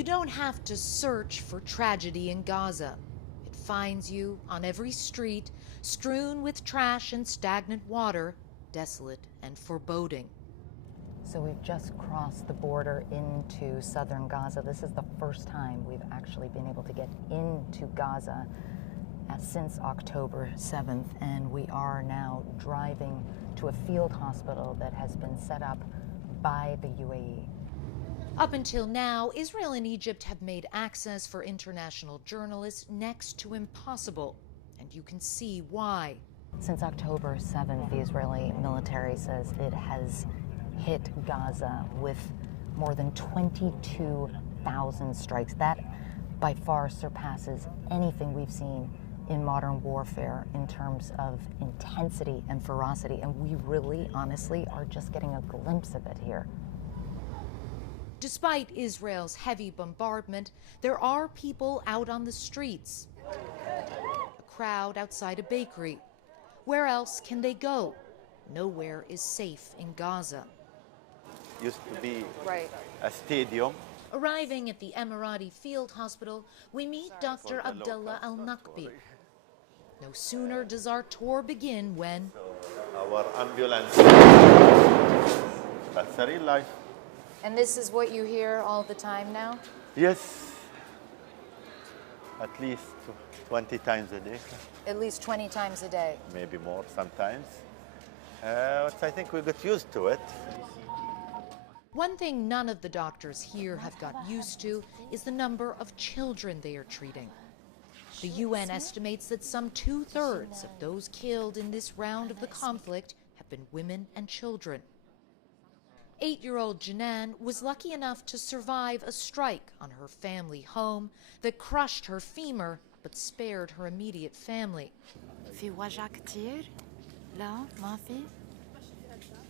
You don't have to search for tragedy in Gaza. It finds you on every street, strewn with trash and stagnant water, desolate and foreboding. So we've just crossed the border into southern Gaza. This is the first time we've actually been able to get into Gaza since October 7th, and we are now driving to a field hospital that has been set up by the UAE. Up until now, Israel and Egypt have made access for international journalists next to impossible, and you can see why. Since October 7th, the Israeli military says it has hit Gaza with more than 22,000 strikes. That by far surpasses anything we've seen in modern warfare in terms of intensity and ferocity, and we really, honestly, are just getting a glimpse of it here. Despite Israel's heavy bombardment, there are people out on the streets. A crowd outside a bakery. Where else can they go? Nowhere is safe in Gaza. Used to be a stadium. Arriving at the Emirati field hospital, we meet Dr. Abdullah Al-Nakbi. No sooner does our tour begin when Our ambulance. That's a real life. And this is what you hear all the time now? Yes. At least 20 times a day. At least 20 times a day. Maybe more sometimes. But I think we got used to it. One thing none of the doctors here have got used to is the number of children they are treating. The UN estimates that some 2/3 of those killed in this round of the conflict have been women and children. 8-year-old Janan was lucky enough to survive a strike on her family home that crushed her femur but spared her immediate family.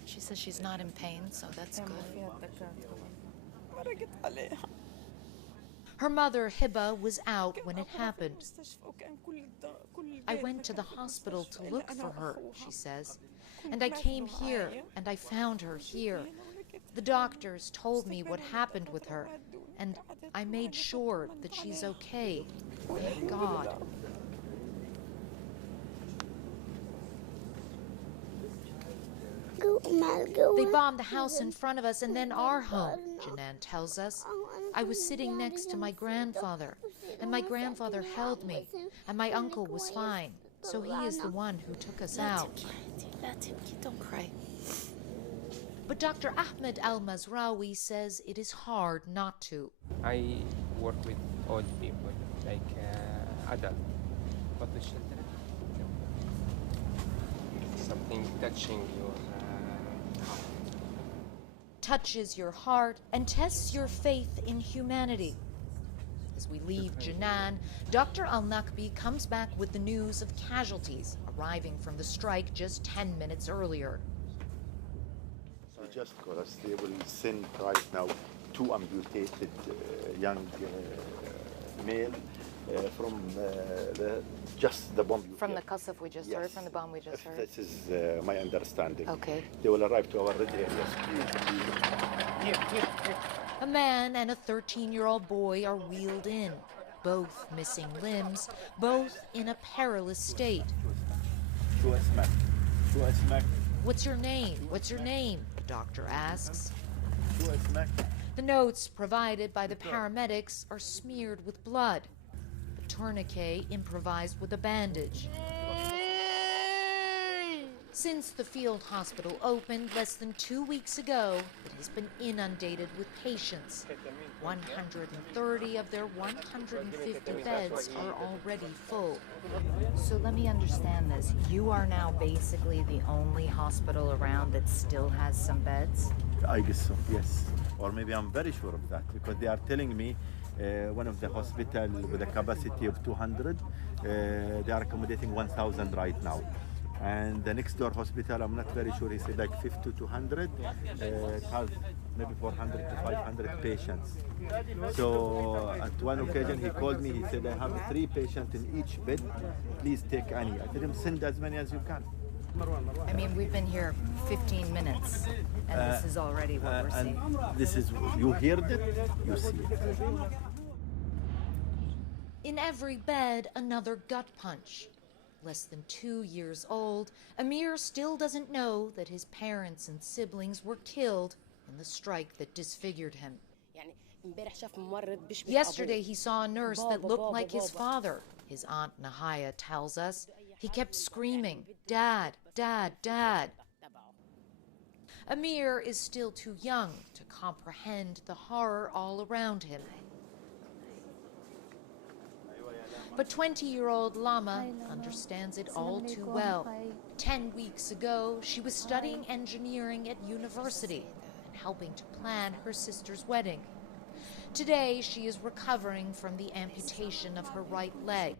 She says she's not in pain, so that's good. Her mother, Hiba, was out when it happened. I went to the hospital to look for her, she says, and I came here and I found her here. The doctors told me what happened with her, and I made sure that she's okay. Thank God. They bombed the house in front of us and then our home, Janan tells us. I was sitting next to my grandfather, and my grandfather held me, and my uncle was fine, so he is the one who took us out. Don't cry. But Dr. Ahmed Al-Mazraoui says it is hard not to. I work with old people, like adults, but the children, something touching your heart. Touches your heart and tests your faith in humanity. As we leave Janan, Dr. Al-Nakbi comes back with the news of casualties arriving from the strike just 10 minutes earlier. We just got us. They will send right now 2 amputated young male from just the bomb. From the qasf we just heard, from the bomb we just heard? This is my understanding. Okay. They will arrive to our red area. A man and a 13-year-old boy are wheeled in, both missing limbs, both in a perilous state. What's your name? What's your name? The doctor asks. The notes provided by the paramedics are smeared with blood. The tourniquet improvised with a bandage. Since the field hospital opened less than 2 weeks ago, it has been inundated with patients. 130 of their 150 beds are already full. So let me understand this. You are now basically the only hospital around that still has some beds? I guess so, yes. Or maybe I'm very sure of that, because they are telling me one of the hospitals with a capacity of 200, they are accommodating 1,000 right now. And the next door hospital, I'm not very sure, he said like 50 to 100, it has maybe 400 to 500 patients. So at one occasion he called me, he said, I have 3 patients in each bed, please take any. I told him, send as many as you can. I mean, we've been here 15 minutes, and this is already what we're seeing. And this is, you heard it, you see it. In every bed, another gut punch. Less than 2 years old, Amir still doesn't know that his parents and siblings were killed in the strike that disfigured him. Yesterday, he saw a nurse that looked like his father. His aunt Nahaya tells us. He kept screaming, "Dad, Dad, Dad." Amir is still too young to comprehend the horror all around him. But 20-year-old Lama understands it all too well. 10 weeks ago, she was studying engineering at university and helping to plan her sister's wedding. Today, she is recovering from the amputation of her right leg.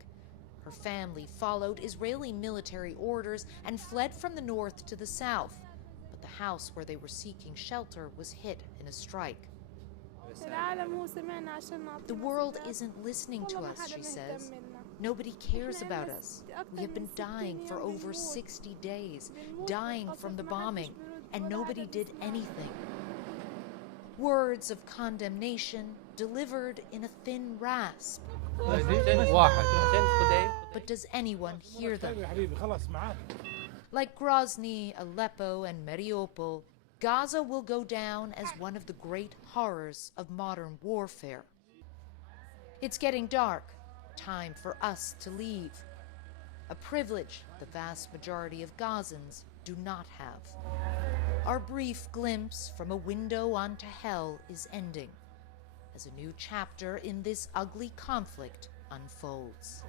Her family followed Israeli military orders and fled from the north to the south. But the house where they were seeking shelter was hit in a strike. The world isn't listening to us, she says. Nobody cares about us. We have been dying for over 60 days, dying from the bombing, and nobody did anything. Words of condemnation delivered in a thin rasp. But does anyone hear them? Like Grozny, Aleppo, and Mariupol, Gaza will go down as one of the great horrors of modern warfare. It's getting dark. Time for us to leave. A privilege the vast majority of Gazans do not have. Our brief glimpse from a window onto hell is ending as a new chapter in this ugly conflict unfolds.